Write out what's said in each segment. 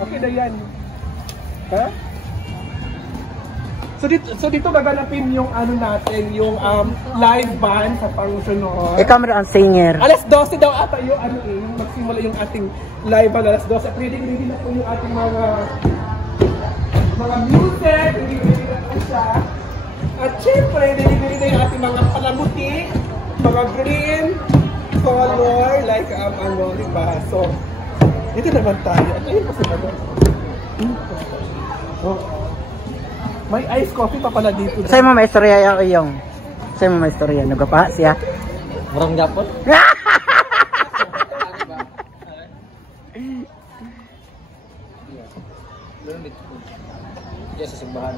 Okay na yan. Ha? So dito gaganapin yung ano natin, yung live band sa pangsunod. Ikaw meron ang singer. Alas 12 daw ata yung ano yung magsimula yung ating live band alas 12. At ready na po yung ating mga music, ready na po siya. At syempre, ready na yung ating mga palamuti, mga green color, like ano, diba? So, dito naman tayo. At ayun kasi ba? Oh. May iced coffee pa pala dito. Sa'yo mo may istorya yung. Sa'yo mo may istorya. Nagapa siya. Murang Japon? Diyan sa simbahan.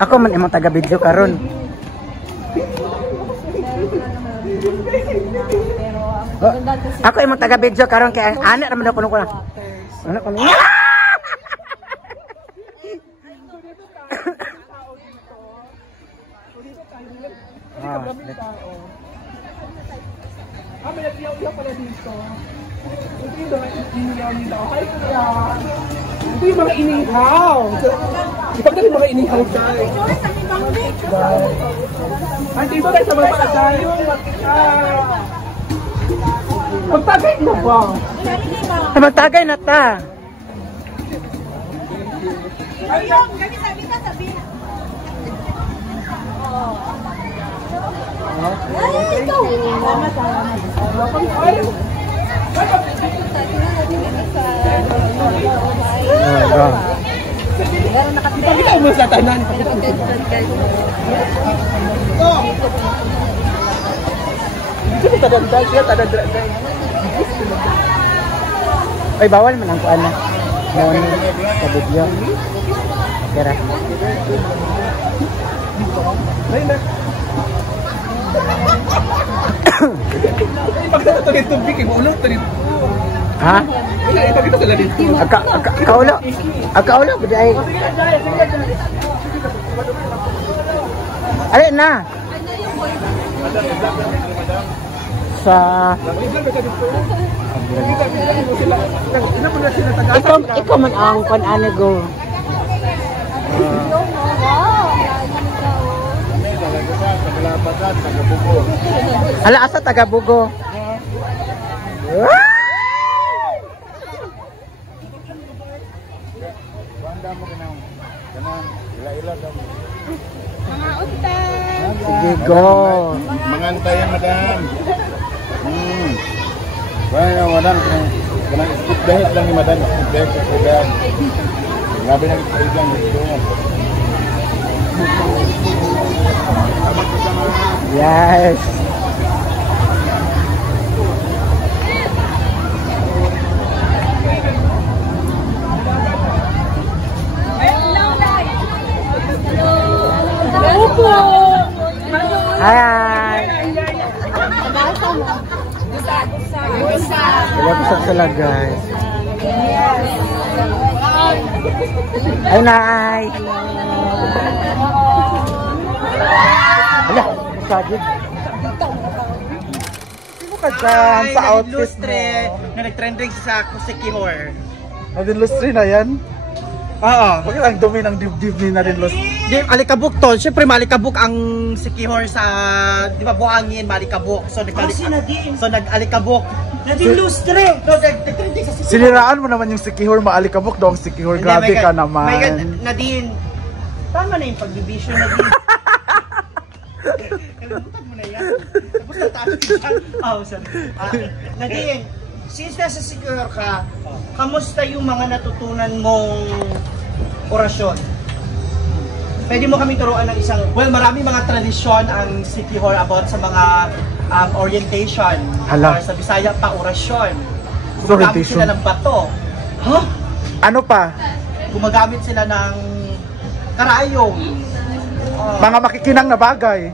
Ako man imong taga-video karon. Ako imong taga-video karon kay anak naman ako nung anak ko. May nagtiyaw-tiyaw pala dito. Ito yung mga inihaw nila. Hi kuya! Ito yung mga inihaw. Ipagdali mga inihaw tayo. Ay, dito tayo sa mga tayo. Magtagay na ba? Magtagay na ta. Ayun, kami sabi ka sabihin. Ay, ikaw! Ipakita mo sa tanan. Dito mo tadandal siya, tadandal. Ay, bawal man ang kuan na. Bawal sa video. Kira. Ay, na. Ipagdala ito dito, Vicky. Maulog ito dito. Ha? Ipagdala sila dito. Akaulo. Akaulo. Ay. Alin na. Sa... Ikaw man ang pan-ano go. Ala asa taga-Bugo. Mga utang. Sige go. Mangantayan madam. Bueno, madam, kena ikut dahit lang ni madam, ikut dahit sudah. Grabe na ikaigan dito. Yes. Hi. Sila sila guys. Hi Nay. Ala, sagid. Sino ka dyan sa outfit mo? Na nag-trending sa Kusikihor. Nadin-lustre na yan? Oo. Bakit ang dumi ng dibdib ni Nadin-lustre? Di, alikabok to. Siyempre, malikabok ang Sikihor sa, di ba, buhangin, malikabok. So, nag-alikabok. Nadin-lustre! No, nag-trending sa Sikihor. Siniraan mo naman yung Sikihor, maalikabok daw ang Sikihor. Grabe ka naman. Nadine, tama na yung pagbibisyo, Nadine. Kalimutan mo na yan. Tapos nataas ka dyan. Oh, sorry. Nadine, since nasa Sikihor ka, kamusta yung mga natutunan mong orasyon? Pwede mo kami turuan ng isang, well, marami mga tradisyon ang Sikihor about sa mga orientation. Hala. Sa Bisaya pa, orasyon. Gumagamit Orientation? sila ng bato. Huh? Ano pa? Gumagamit sila ng karayong. Mga makikinang na bagay.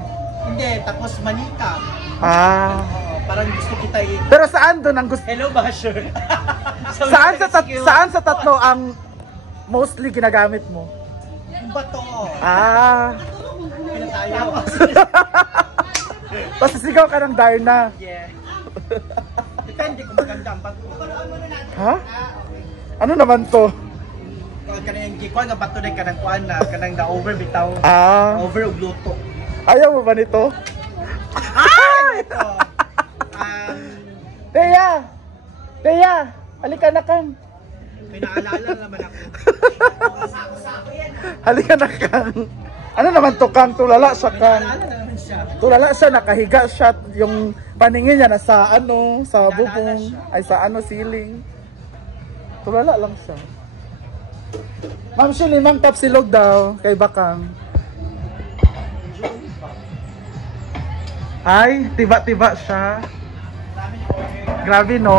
Hindi, tapos manika. Ah. Oo, parang gusto kita Pero saan doon ang gusto? Hello, Basher. Saan sa tatlo ang mostly ginagamit mo? Yung bato. Ah. Pinatayo. Tapos sigaw ka ng Darna. Yeah. Depende kung maganda ang bato. Ha? Ano naman to? Kung kanang gikuan nga bato na kanang kuan na kanang na-over bitaw. Ah. Over og luto. Ayaw mo ba nito? Ito. Teya! Teya! Halika na kang. May naalala naman ako. Sako-sako yan. Halika na kang. Ano naman to kang? Tulala siya kang. Naalala naman siya. Tulala siya, nakahiga siya. Yung paningin niya nasa ano, sa bubong. Ay sa ano, ceiling. Tulala lang siya. Ma'am Shirley, ma'am tapsilog daw. Kay Bakang. Ay, tiba-tiba siya. Grabe no?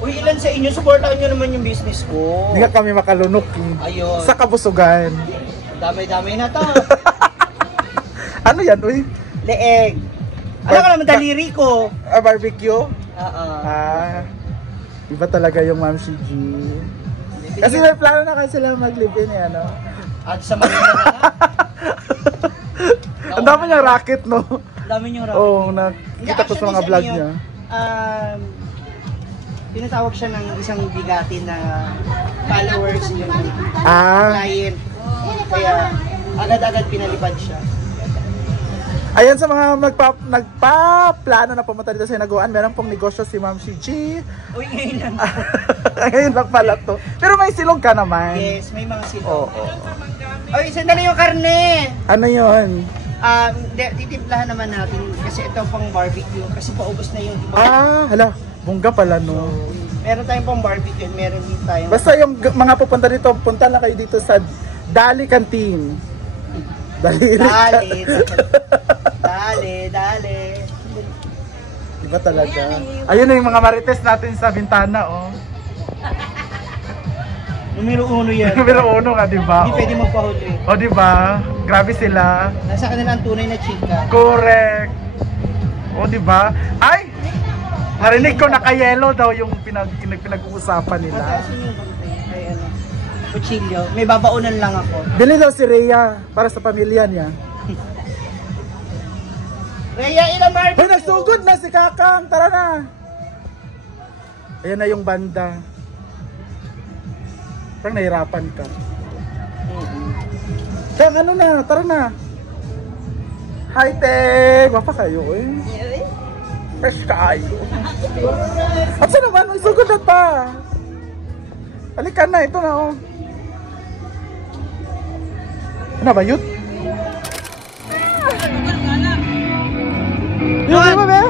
Uy, ilan sa inyo, supportahan nyo naman yung business ko. Hindi ka kami makalunok eh. Ayun. Sa kabusugan. Damay-damay na to. Ano yan, uy? Leeg. Ano ka naman daliri ko? Barbecue? Oo. Iba talaga yung Ma'am G. Kasi may plano na kasi sila mag-live-in eh, ano? At sa Manila na nga. Ang dami niyang racket, no? Dami nyo raw. Oo, nakita ko sa mga vlog niya. Tinatawag siya ng isang bigati na followers yung client. Kaya agad-agad pinalipad siya. Ayan sa mga nagpa-plano na pumunta dito sa Hinaguan, meron pong negosyo si Ma'am G. Uy, ngayon lang. Ngayon lang pala to. Pero may silong ka naman. Yes, may mga silong. Oo. Uy, sandali yung karne! Ano yun? Titimplahan naman natin kasi ito pang barbecue kasi paubos na yung iba. Hala, bongga pala no. Meron tayong pang barbecue, meron din tayong... Basta yung mga pupunta dito, punta na kayo dito sa Dali Canteen. Dali. Diba talaga? Ayun na yung mga marites natin sa bintana, oh. Numero 1 yan. Numero 1 nga, diba? Hindi pwede magpahuli. O, diba? Grabe sila. Nasa kanila ang tunay na chika. Correct. O, diba? Ay! Narinig ko naka-yellow daw yung pinag-uusapan nila. Matasin yung ay ano, kutsilyo. May babaunan lang ako. Bili daw si Rhea para sa pamilya niya. Rhea, ilang barbecue? Hoy, nagsugod na si Kakang! Tara na! Ayan na yung banda. Parang nahirapan ka. Kang, ano na? Tara na! Hi, Teg! Wapa kayo, eh. Fresh kayo. At saan naman? May sugod na pa. Halika na, ito na, oh. Ano ba, yun? Yun, di ba, be?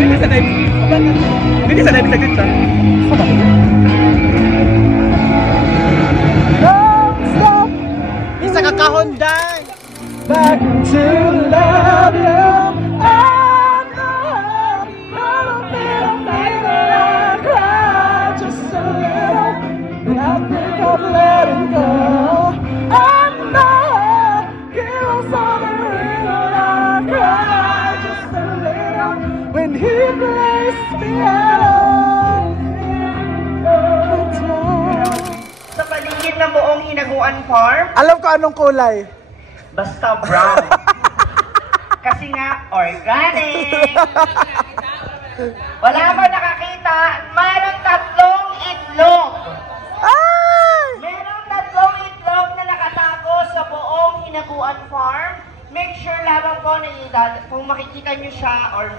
Hindi ka sanay saglit siya. Stop! Isa kakahondan! Back to love you. I cry just a little. I think of letting go. I know girls on the river. I cry just a little when he plays piano. Sa paligid ng buong Hinaguan Farm, Alam ko anong kulay. basta brown. Kasi nga, organic. Wala ba nakakita? Mayroong 3 itlog. Ay! Merong 3 itlog na nakatago sa buong Hinaguan Farm. Make sure lamang po na kung makikita nyo siya or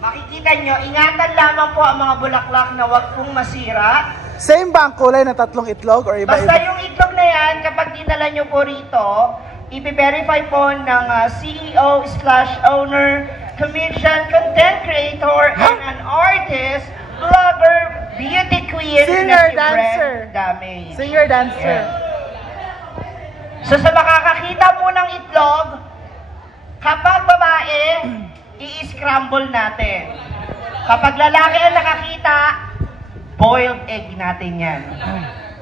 makikita nyo, ingatan lamang po ang mga bulaklak na wag pong masira. Same ba ang kulay ng 3 itlog or iba-iba? Basta yung itlog na yan, kapag dinala nyo po rito, i-verify po ng CEO/owner, comedian, content creator, and an artist, vlogger, beauty queen, Singer, na si dancer. Brent Damage. Singer, dancer. So sa makakakita po ng itlog, kapag babae, i-scramble natin. Kapag lalaki ang nakakita, boiled egg natin yan.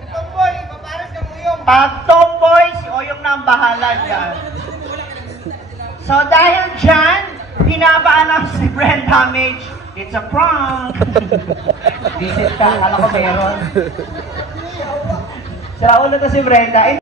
Ito po, Pag tomboy, si Oyong na ang bahala dyan. So dahil dyan, pinapa-announce si Brand Damage, it's a prank. Visit ka, akala ko meron. Sa ulo to si Brenda.